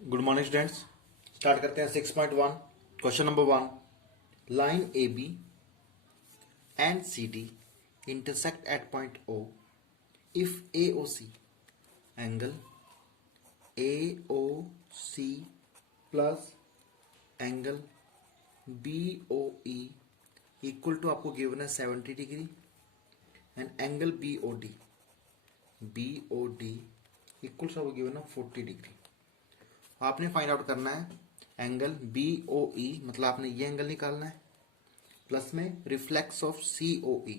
Good morning students. Start करते हैं 6.1। Question number 1। Line A B and C D intersect at point O if A O C angle A O C plus angle B O E equal to आपको given है 70 degree and angle B O D equal to आपको given है 40 degree. आपने find out करना है angle B O ई, मतलब आपने ये एंगल निकालना है प्लस में reflex of C O E,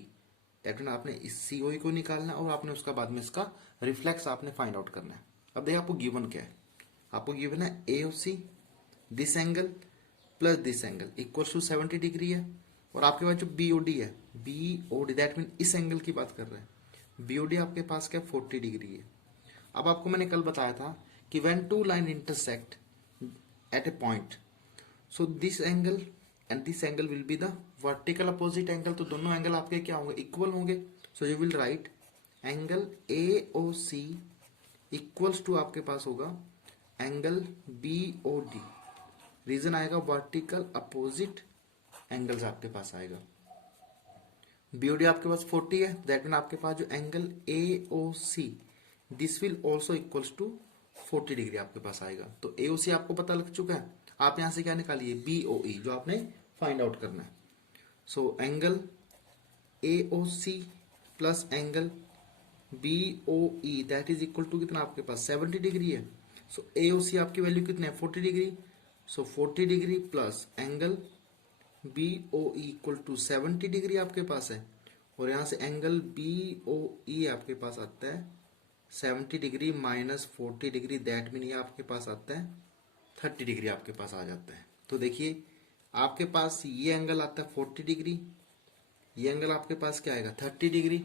that mean आपने इस सी ओ ई को निकालना है और आपने उसका बाद में इसका रिफ्लेक्स आपने फाइंड आउट करना है। अब देखिए आपको गिवन क्या है, आपको गिवन है A O C this angle plus this angle equal to 70 degree है और आपके पास जो बी ओ डी है, B O D that mean इस एंगल की बात कर रहे हैं, बी ओ डी आपके पास क्या 40 डिग्री है। अब आपको मैंने कल बताया था कि when two line intersect at a point, so this angle and this angle will be the vertical opposite angle, तो दोनों एंगल आपके क्या होंगे, इक्वल होंगे। So you will write angle AOC equals to आपके पास होगा एंगल BOD। रीजन आएगा वर्टिकल अपोजिट एंगल्स आपके पास आएगा। BOD आपके पास 40 है, दैट मीन आपके पास जो angle AOC this will also equals to 40 degree आपके पास आएगा। तो एओसी आपको पता लग चुका है, आप यहां से क्या निकालिए बीओई, जो आपने फाइंड आउट करना है। So angle AOC plus angle BOE that is equal to कितना आपके पास 70 डिग्री है। सो एओसी आपकी वैल्यू कितने है 40 degree. So 40 degree plus angle BOE equal to 70 degree आपके पास है और यहां से एंगल बीओई आपके पास आता है 70 degree minus 40 degree, that mean ये आपके पास आता है 30 डिग्री आपके पास आ जाता है। तो देखिए आपके पास ये एंगल आता है 40 डिग्री, ये एंगल आपके पास क्या आएगा 30 डिग्री।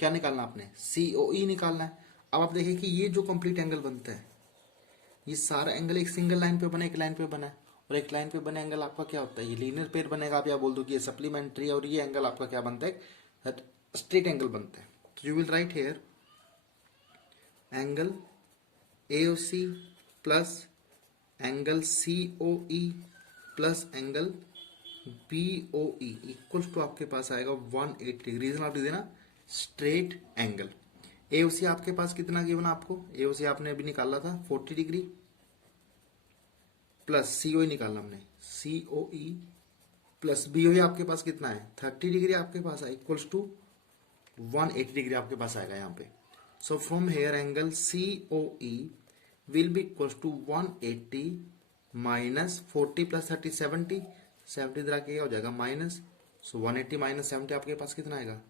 क्या निकालना आपने COE निकालना है। अब आप देखिए कि ये जो कंप्लीट एंगल बनता है, ये सारा एंगल एक सिंगल लाइन पे बना, एक लाइन पे बना है और एक लाइन पे बने एंगल आपका क्या होता है, ये लीनियर पेयर बनेगा। आप या बोल दो कि ये सप्लीमेंट्री, और ये एंगल आपका क्या बनता है स्ट्रेट एंगल बनता है। तो you will write here angle AOC plus angle COE plus angle BOE equals to आपके पास आएगा 180 डिग्री। रीजन आप लिख देना स्ट्रेट एंगल। AOC आपके पास कितना गिवन आपको, AOC आपने अभी निकाला था 40 डिग्री प्लस COE निकालना हमने COE प्लस BOE आपके पास कितना है 30 डिग्री आपके पास है इक्वल्स टू 180 डिग्री आपके पास आएगा यहाँ पे। So from here angle COE will be equals to 180 minus 40 plus 30 70 इधर आके हो जाएगा माइनस। सो 180 माइनस 70 आपके पास कितना आएगा,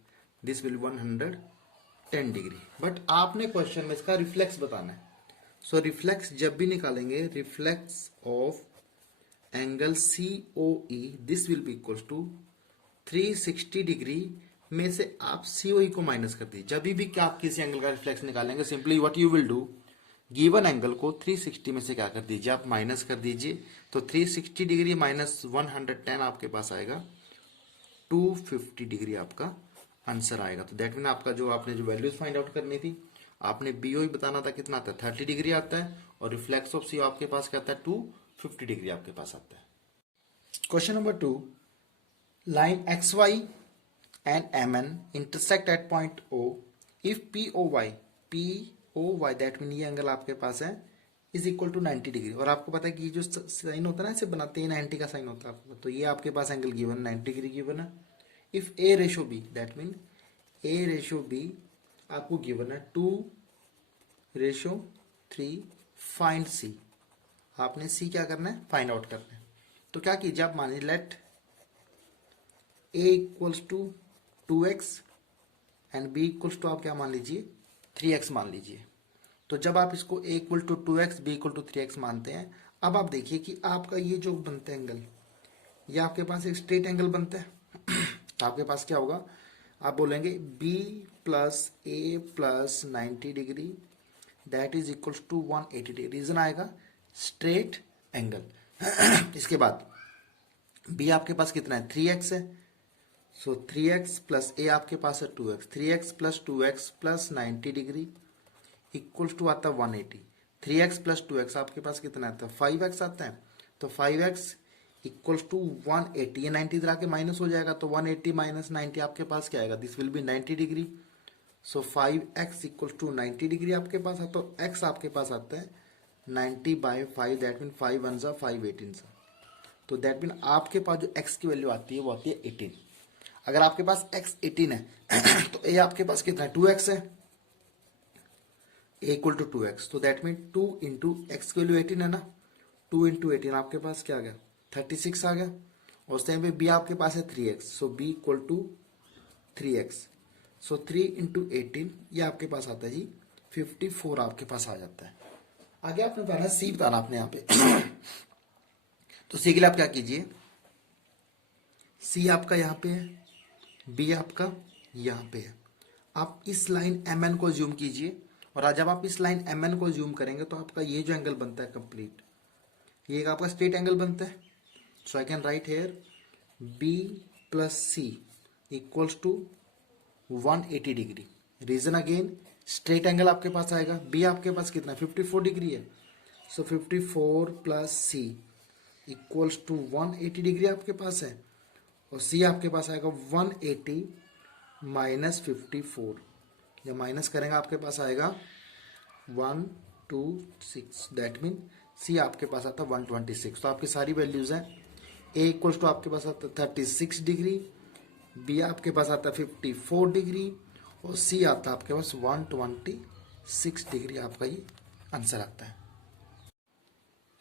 दिस विल 110 डिग्री। बट आपने क्वेश्चन में इसका रिफ्लेक्स बताना है। सो रिफ्लेक्स जब भी निकालेंगे, reflex of angle COE this will be equals to 360 degree में से आप COE को माइनस कर दीजिए। जब भी क्या आप किसी एंगल का रिफ्लेक्स निकालेंगे, simply what you will do, given angle को 360 में से क्या कर दीजिए, आप माइनस कर दीजिए। तो 360 डिग्री माइनस 110 आपके पास आएगा 250 डिग्री आपका आंसर आएगा। तो दैट मीन आपका जो आपने जो वैल्यूज फाइंड आउट करनी थी, आपने BOE बताना था कितना आता है 30 डिग्री आता है और रिफ्लेक्स ऑफ CO आपके पास क्या आता है 250 डिग्री आपके पास आता है। Question number 2, line XY and MN intersect at point O if POY that mean ये एंगल आपके पास है is equal to 90 डिग्री। और आपको पता है कि जो साइन होता है ना, इसे बनाते हैं 90 का साइन होता है आपको, तो ये आपके पास एंगल गिवन 90 डिग्री गिवन है। If A ratio B that mean A ratio B आपको गिवन है 2:3, फाइंड C। आपने C क्या करना है, फाइंड आउट करना है। तो क्या कीजिए आप, मान लीजिए let A equals to 2x and B equals to आप क्या मान लीजिए 3x मान लीजिए। तो जब आप इसको A equal to 2x B equal to 3x मानते हैं, अब आप देखिए कि आपका ये जो बनता है एंगल, ये आपके पास एक स्ट्रेट एंगल बनता है। तो आपके पास क्या होगा, आप बोलेंगे B plus A plus 90 degree that is equals to 180 degree. Reason आएगा स्ट्रेट एंगल। इसके बाद B आपके पास कितना है 3x है, सो 3x प्लस A आपके पास है 2x, 3x plus 2x plus 90 degree equals to आता है 180। 3x प्लस 2x आपके पास कितना आता है 5x आता है। तो 5x इक्वल्स टू 180, ये 90 इधर आके माइनस हो जाएगा, तो 180 माइनस 90 आपके पास क्या आएगा, this will be 90 degree. So 5x equals to 90 degree आपके पास है। तो x आपके पास आता है 90/5, दैट मीन 5 1 जा 5 18 सा। तो दैट मीन आपके पास जो x की वैल्यू आती है वो आती है 18। अगर आपके पास x 18 है तो a आपके पास कितना है 2x है, a इक्वल टू 2x, तो दैट मीन 2 इंटू एक्स की वैल्यू 18 है ना, 2 इंटू 18 आपके पास क्या आ गया 36 आ गया। और उस टाइम पे b आपके पास है 3x, so b equal to 3x, so 3 into 18 ये आपके पास आता है जी 54 आपके पास आ जाता है। आगे आपने बताना c बताना आपने यहाँ पे तो c के लिए आप क्या कीजिए, c आपका यहाँ पे है, b आपका यहाँ पे है। आप इस लाइन mn को ज्यूम कीजिए, और आज जब आप इस लाइन mn को ज्यूम करेंगे तो आपका ये जो एंगल बनता है कंप्लीट, ये एक आपका स्ट्रेट एंगल बनता है। So I can write here b plus C equals to 180 degree. Reason again straight angle आपके पास आएगा, b आपके पास कितना 54 डिग्री है, so 54 plus C equals to 180 degree आपके पास है, और c आपके पास आएगा 180 माइनस 54, जब माइनस करेंगे आपके पास आएगा 126, दैट मीन c आपके पास आता है 126। तो आपकी सारी वैल्यूज हैं, a इक्वल्स टू आपके पास आता है 36 डिग्री, b आपके पास आता है 54 डिग्री, और c आता है आपके पास 126 डिग्री। आपका ये आंसर आता है।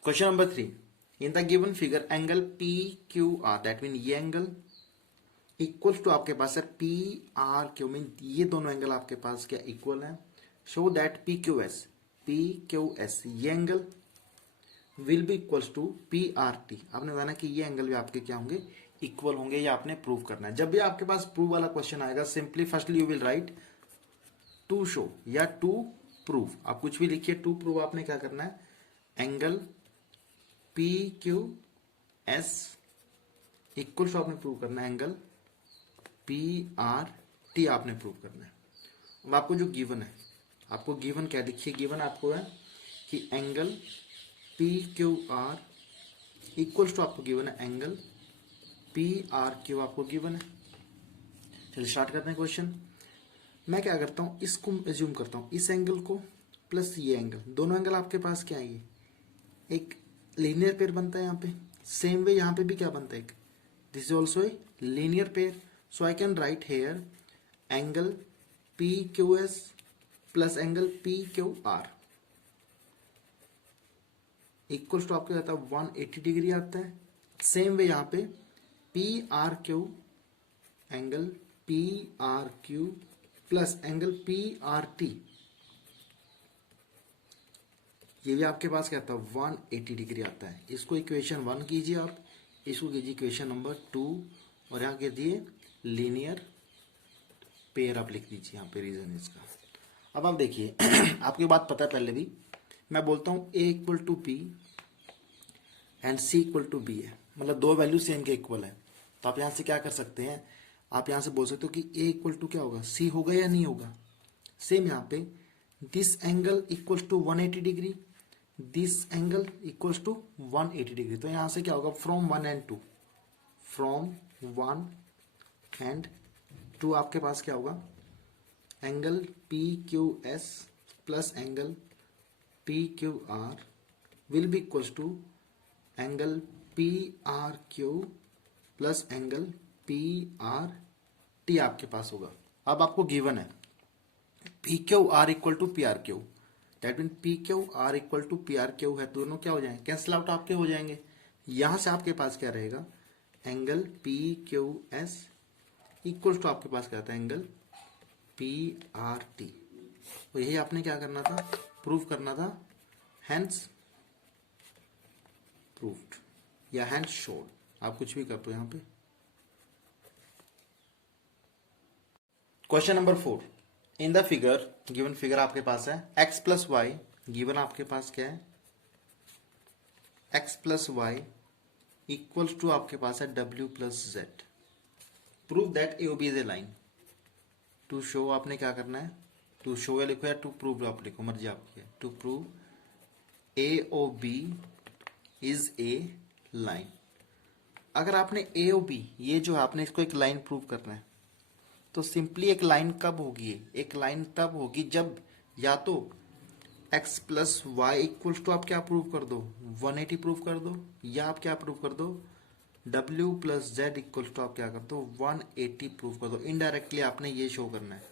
Question number 3, in the given figure angle P Q are, that mean ये एंगल इक्वल्स टू आपके पास है पी आर क्यू, मीन ये दोनों एंगल आपके पास क्या इक्वल है। Show that P Q S ये angle will be equals to P R T. आपने बताना कि ये एंगल भी आपके क्या होंगे इक्वल होंगे, या आपने प्रूव करना है। जब भी आपके पास प्रूव वाला क्वेश्चन आएगा, simply firstly you will write to show या टू प्रूव, आप कुछ भी लिखिए। टू प्रूव आपने क्या करना है, angle P Q S equal to आपने प्रूव करना है एंगल पी आर टी आपने प्रूव करना है। अब आपको जो गिवन है, आपको गिवन क्या देखिए, गिवन आपको है कि angle P Q R equals to आपको गिवन है एंगल पी आर क्यू आपको गिवन है। चलिए स्टार्ट करते हैं क्वेश्चन। मैं क्या करता हूं, इसको एज्यूम करता हूं, इस एंगल को प्लस ये एंगल, दोनों एंगल आपके पास क्या है, ये एक लीनियर पेयर बनता है यहाँ पे। सेम वे यहाँ पे भी क्या बनता है, एक this is also a linear pair. So I can write here angle P Q S plus angle P Q R equals to आपको आता है 180 डिग्री आता है। सेम वे यहाँ पे P R Q, angle P R Q plus angle P R T, ये भी आपके पास क्या आता है 180 डिग्री आता है। इसको इक्वेशन 1 कीजिए आप, इसको कीजिए इक्वेशन नंबर 2, और यहाँ कीजिए लीनियर पेयर आप लिख दीजिए यहाँ पे, रीजन इसका। अब आप देखिए आपकी बात पता है पहले भी, मैं बोलता हूँ a equal to P and c equal to B है, मतलब दो वैल्यू सेम के इक्वल है। तो आप यहाँ से क्या कर सकते हैं, आप यहाँ से बोल सकते हो कि a इक्वल टू क्या होगा, c होगा या नहीं होगा। सेम यहाँ पे this angle equals to 180 degree, this angle equals to 180 degree. तो यहाँ से क्या होगा, फ्रॉम 1 एंड 2, फ्रॉम 1 एंड 2 आपके पास क्या होगा, angle P Q S plus angle P Q R will be equals to angle P R Q plus angle P R T आपके पास होगा। अब आपको गिवन है P Q R equal to P R Q, that mean P Q R equal to P R Q है, दोनों क्या हो जाएंगे, कैंसिल आउट आपके हो जाएंगे। यहां से आपके पास क्या रहेगा, angle P Q S equal to आपके पास क्या आता है, एंगल पी आर टी। और यही आपने क्या करना था, प्रूव करना था, हैंस प्रूव्ड या हैंस शोड, आप कुछ भी कर दो यहां पे। Question number 4, in the figure, given figure आपके पास है x प्लस वाई, गिवन आपके पास क्या है x plus Y equals to आपके पास है w plus Z. Prove that AOB is a line. To show आपने क्या करना है, टू शो या लिखो या टू प्रूव आप लिखो, मर्जी आपकी है। To prove AOB is a line. अगर आपने AOB ये जो है आपने इसको एक लाइन प्रूव करना है, तो सिंपली एक लाइन कब होगी? एक लाइन तब होगी जब या तो x plus Y equals to आप क्या प्रूव कर दो 180 प्रूव कर दो, या आप क्या प्रूव कर दो w plus Z equals to आप क्या कर दो 180 प्रूव कर दो। इनडायरेक्टली आपने ये शो करना है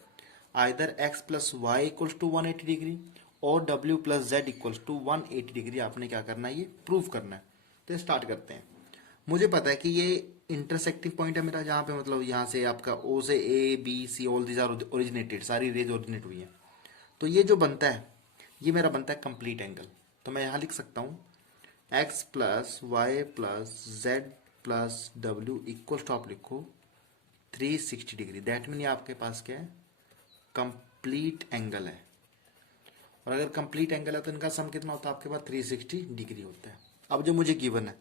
either x plus Y equals to 180 degree और w plus Z equals to 180 degree आपने क्या करना है ये प्रूव करना है। तो स्टार्ट करते हैं। मुझे पता है कि ये इंटरसेक्टिंग पॉइंट है मेरा, जहाँ पे मतलब यहाँ से आपका O से A B C all these are originated, सारी रेज ओरिजिनेट हुई है। तो ये जो बनता है ये मेरा बनता है कंप्लीट एंगल। तो मैं यहाँ लिख सकता हूँ x plus Y plus Z plus W equal to आप लिखो 360 डिग्री। दैट मीन आपके पास क्या है कंप्लीट एंगल है। और अगर कंप्लीट एंगल है तो इनका सम कितना होता है आपके पास 360 डिग्री होता है। अब जो मुझे गिवन है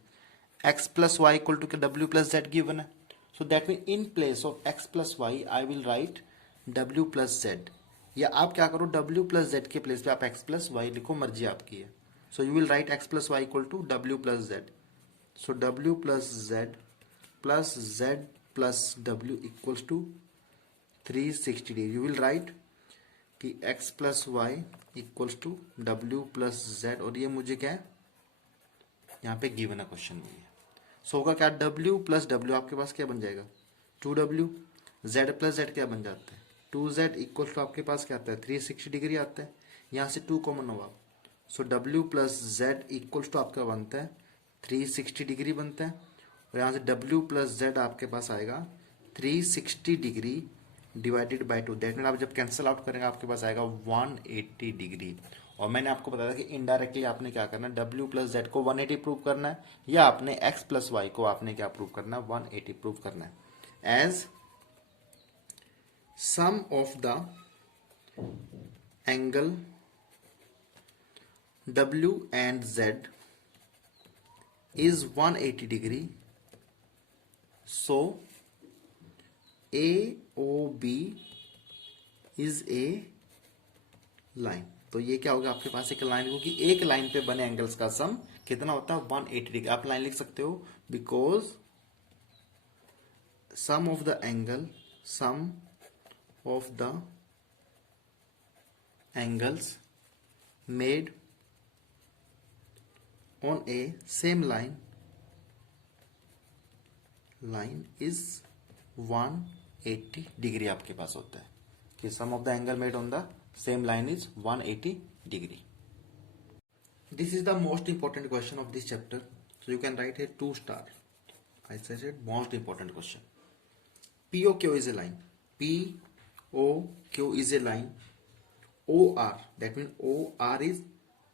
x plus Y equal to w plus Z given है, so that mean in place of x plus Y I will write w plus Z, या आप क्या करो w प्लस जेड के प्लेस पे आप x प्लस वाई लिखो, मर्जी आपकी है। So you will write x plus Y equal to w plus Z. So w plus Z plus w equals to 360 degree. You will right कि x plus Y equals to w plus Z, और ये मुझे क्या है यहाँ पे given है question में। सो होगा क्या w प्लस डब्ल्यू आपके पास क्या बन जाएगा 2w, z प्लस जेड क्या बन जाता है 2z इक्वल टू आपके पास क्या आता है 360 डिग्री आता है। यहाँ से 2 कॉमन होगा, so w plus Z equal to आपका बनता है 360 डिग्री बनता है। और यहाँ से w प्लस जेड आपके पास आएगा 360 degree divided by 2। That mean आप जब कैंसिल आउट करेंगे आपके पास आएगा 180 डिग्री। और मैंने आपको बताया था कि इनडायरेक्टली आपने क्या करना है w प्लस जेड को 180 प्रूव करना है, या आपने x प्लस वाई को आपने क्या प्रूव करना है 180 प्रूव करना है। As sum of the angle w and z is 180 degree, so AOB is a line. तो ये क्या होगा आपके पास एक लाइन होगी, एक लाइन पे बने एंगल्स का सम कितना होता है 180 डिग्री। आप लाइन लिख सकते हो because sum of the angles made on a same line is 180 degree आपके पास होता है कि sum of the angle made on the same line is 180 degree. This is the most important question of this chapter, so you can write here 2 star. I said most important question. POQ is a line. POQ is a line. OR, that means OR is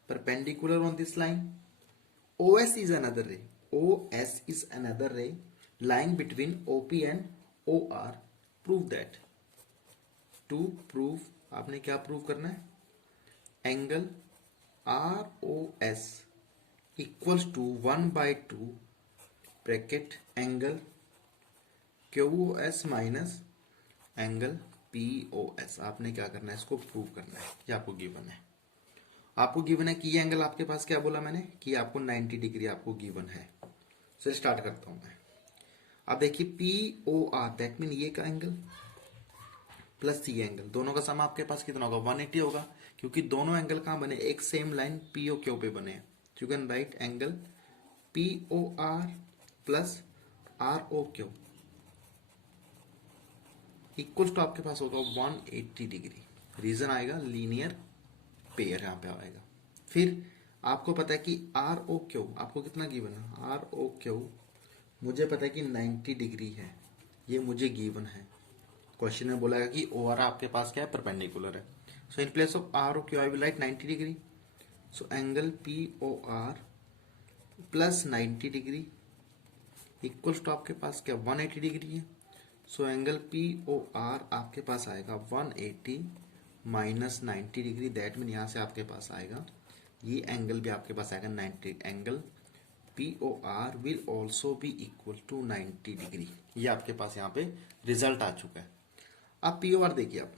perpendicular on this line. OS is another ray. OS is another ray lying between OP and OR. Prove that. To prove आपने क्या prove करना है angle ROS equals to 1/2 bracket angle QOS minus angle POS। आपने क्या करना है इसको prove करना है। ये आपको गिवन है, कि ये एंगल आपके पास क्या बोला मैंने कि आपको 90 डिग्री आपको गिवन है। सो स्टार्ट करता हूं मैं। अब देखिए POR दैट मीन ये का एंगल प्लस ये एंगल, दोनों का सम आपके पास कितना होगा 180 होगा, क्योंकि दोनों एंगल कहाँ बने एक सेम लाइन POQ पे बने हैं। You can write angle POR plus ROQ equal to आपके पास होगा 180 डिग्री। रीजन आएगा लीनियर पेयर यहाँ पे आएगा। फिर आपको पता है कि ROQ आपको कितना गिवन है ROQ मुझे पता है कि 90 डिग्री है, ये मुझे गिवन है। क्वेश्चन में बोला कि OR आपके पास क्या है परपेंडिकुलर है। So in place of ROQ I will write 90 degree. So angle POR plus 90 degree equals to आपके पास क्या 180 डिग्री है। सो एंगल POR आपके पास आएगा 180 माइनस 90 डिग्री। दैट मीन यहाँ से आपके पास आएगा ये एंगल भी आपके पास आएगा 90। Angle POR will also be equal to 90 degree. ये आपके पास यहाँ पे रिजल्ट आ चुका है। अब POR देखिए, आप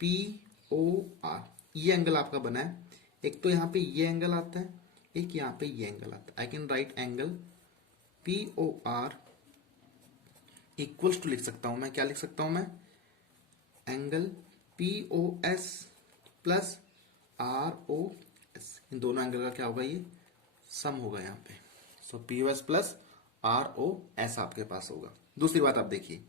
POR ये एंगल आपका बना है, एक तो यहाँ पे ये एंगल आता है एक यहाँ पे ये एंगल आता है। I can write angle P O R equals to लिख सकता हूं मैं, क्या लिख सकता हूं मैं, angle P O S plus R O S. इन दोनों एंगल का क्या होगा, ये सम होगा यहाँ पे। So P O S plus R O S आपके पास होगा। दूसरी बात आप देखिए,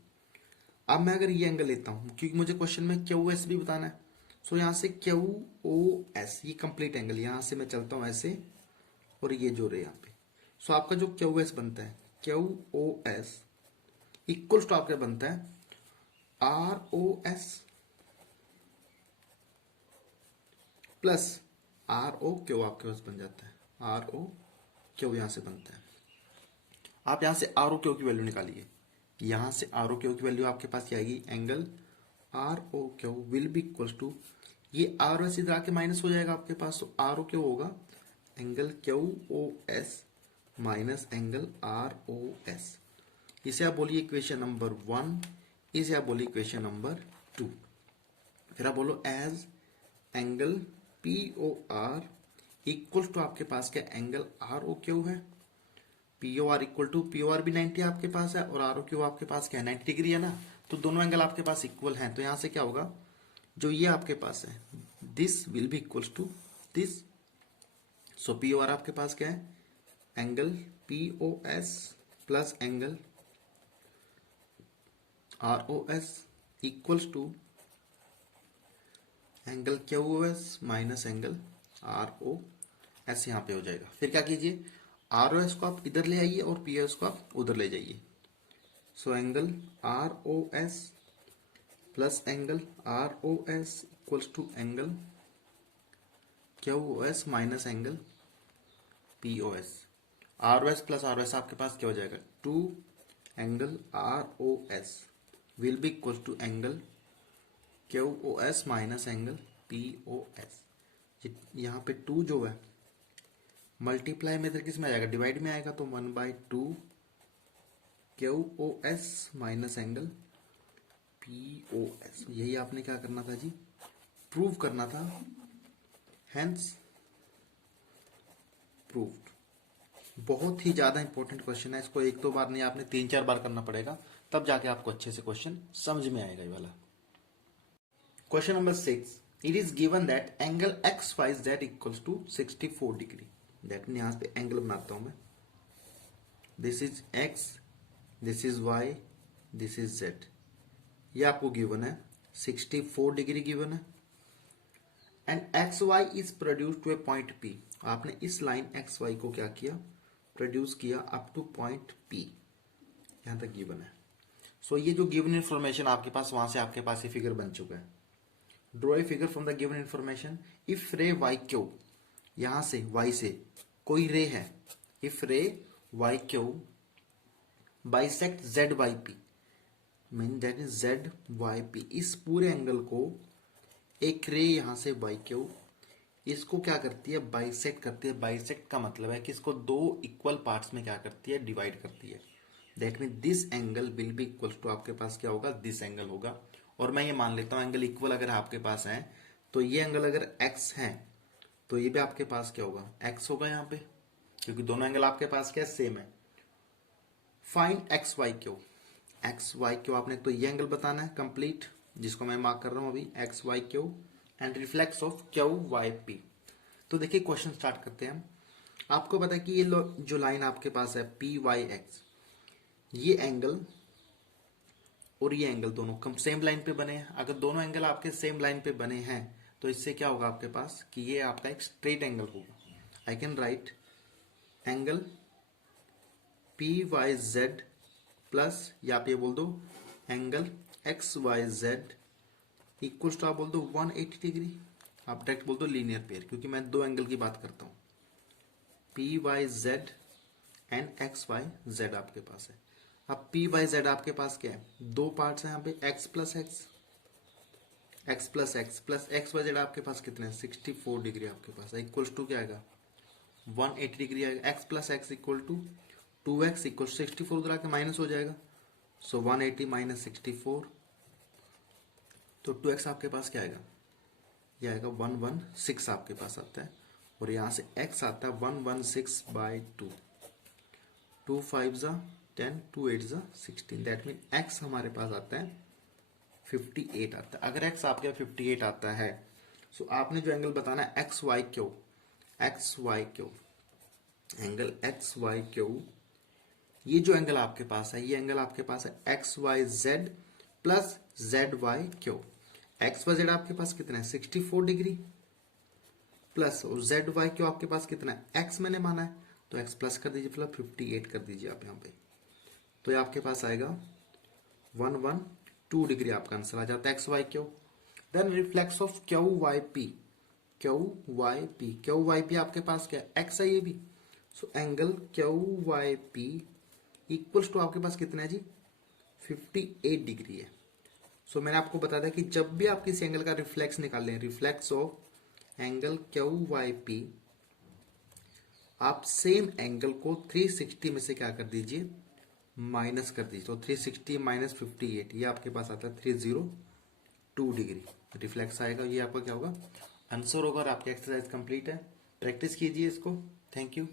अब मैं अगर ये एंगल लेता हूं, क्योंकि मुझे क्वेश्चन में क्यू एस भी बताना है, सो यहां से क्यू ओ एस, ये कंप्लीट एंगल, यहां से मैं चलता हूं ऐसे और ये जो रहे यहाँ पे। सो आपका जो क्यू एस बनता है, Q O S equals to आपके बनता है R O S plus R O Q, आपके पास बन जाता है आर ओ क्यू, यहां से बनता है। आप यहां से आर ओ क्यू की वैल्यू निकालिए, यहां से आर ओ क्यू की वैल्यू आपके पास क्या आएगी, angle R O Q will be equals to, ये आर ओ एस इधर आके माइनस हो जाएगा आपके पास, तो आर ओ क्यू होगा angle Q O S minus angle R O S. इसे आप बोलिए इक्वेशन नंबर 1, इसे आप बोलिए इक्वेशन नंबर 2। फिर आप बोलो as angle P O R equal to आपके पास क्या, एंगल आर ओ क्यू है, P O R equal to, P O R भी 90 आपके पास है और आर ओ क्यू आपके पास क्या है, 90 डिग्री है ना, तो दोनों एंगल आपके पास इक्वल हैं। तो यहां से क्या होगा, जो ये आपके पास है this will be equals to this. So P O R आपके पास क्या है, angle P O S plus angle R O S equals to angle Q O S minus angle R O S, यहां पे हो जाएगा। फिर क्या कीजिए, आर ओ एस को आप इधर ले आइए और पी ओ एस को आप उधर ले जाइए। So angle R O S plus angle R O S equals to angle Q O S minus angle P O S. R O S plus R O S आपके पास क्या हो जाएगा, 2 angle R O S will be equal to angle Q O S minus angle P O S. यहाँ पे 2 जो है multiply में इधर किस में आएगा, डिवाइड में आएगा, तो 1/2 Q O S minus angle P O S. यही आपने क्या करना था जी, प्रूव करना था, हेंस प्रूव्ड। बहुत ही ज्यादा इंपॉर्टेंट क्वेश्चन है, इसको एक दो बार नहीं आपने 3-4 बार करना पड़ेगा, तब जाके आपको अच्छे से क्वेश्चन समझ में आएगा ये वाला। Question number 6, it is given that angle X Y Z equals to 64 degree. That mean यहां पे एंगल बनाता हूं मैं, this is X, this is Y, this is Z, ये आपको गिवन है 64 डिग्री गिवन है। And X Y is produce to a point P, आपने इस लाइन एक्स वाई को क्या किया, प्रोड्यूस किया अप टू पॉइंट पी, यहां तक गिवन है। सो ये जो गिवन इंफॉर्मेशन आपके पास, वहां से आपके पास ये फिगर बन चुका है। Draw a figure from the given information, if ray Y Q, यहां से वाई से कोई रे है, if ray Y Q bisect Z Y P, mean that is Z Y P, इस पूरे एंगल को एक रे यहां से वाई क्यू इसको क्या करती है, बाइसेक्ट करती है। बाइसेक्ट का मतलब है कि इसको 2 इक्वल पार्ट्स में क्या करती है, डिवाइड करती है। That mean this angle will be equal to, आपके पास क्या होगा, दिस एंगल होगा। और मैं ये मान लेता हूं एंगल इक्वल अगर आपके पास है, तो ये एंगल अगर x है तो ये भी आपके पास क्या होगा, x होगा यहाँ पे, क्योंकि दोनों एंगल आपके पास क्या सेम है। Find X Y Q, X Y Q आपने तो ये एंगल बताना है कंप्लीट, जिसको मैं मार्क कर रहा हूं अभी, X Y Q and reflex of Q Y P. तो देखिए क्वेश्चन स्टार्ट करते हैं हम। आपको पता है कि ये जो लाइन आपके पास है पी वाई एक्स, ये एंगल और ये एंगल दोनों कम सेम लाइन पे बने हैं। अगर दोनों एंगल आपके सेम लाइन पे बने हैं तो इससे क्या होगा आपके पास कि ये आपका एक स्ट्रेट एंगल होगा। I can write angle P Y Z plus, या आप ये बोल दो angle X Y Z equals to, आप बोल दो 180 डिग्री। आप डायरेक्ट बोल दो लीनियर पेयर, क्योंकि मैं 2 एंगल की बात करता हूं। P Y Z and X Y Z आपके पास है। अब पी वाई जेड आपके पास क्या है, 2 पार्ट्स है यहाँ पे, X plus X, X plus X plus X Y Z आपके पास कितने, 64 डिग्री आपके पास है, इक्वल्स टू क्या आएगा, 180 डिग्री आएगा। X plus X equal to 2x equal 64, उधर आके माइनस हो जाएगा। सो 180 माइनस 64, तो 2x आपके पास क्या आएगा, ये आएगा 116 आपके पास आता है। और यहां से x आता है 116/2। 2 5 जा 10, 2 8 जा 16, दैट मीन x हमारे पास आता है 58 आता है। अगर x आपके 58 आता है सो आपने जो एंगल बताना है X Y Q, angle X Y Q, ये जो एंगल आपके पास है, ये एंगल आपके पास है X Y Z plus Z Y Q. X Y Z आपके पास कितना है 64 डिग्री प्लस, और जेड वाई क्यू आपके पास कितना है, एक्स मैंने माना है तो एक्स प्लस कर दीजिए, प्लस 58 कर दीजिए आप यहाँ पे, तो ये आपके पास आएगा 112 डिग्री आपका आंसर आ जाता है X Y Q. Then reflex of Q Y P, Q Y P आपके पास क्या है, एक्स है ये भी, so angle Q Y P equals to आपके पास कितना है जी 58 डिग्री है। सो मैंने आपको बताया था कि जब भी आप किसी एंगल का रिफ्लेक्स निकाल लें, reflex of angle Q Y P, आप सेम एंगल को 360 में से क्या कर दीजिए, माइनस कर दीजिए, तो 360 माइनस 58, ये आपके पास आता है 302 डिग्री रिफ्लेक्स आएगा। ये आपका क्या होगा, आंसर होगा और आपकी एक्सरसाइज कंप्लीट है। प्रैक्टिस कीजिए इसको। Thank you.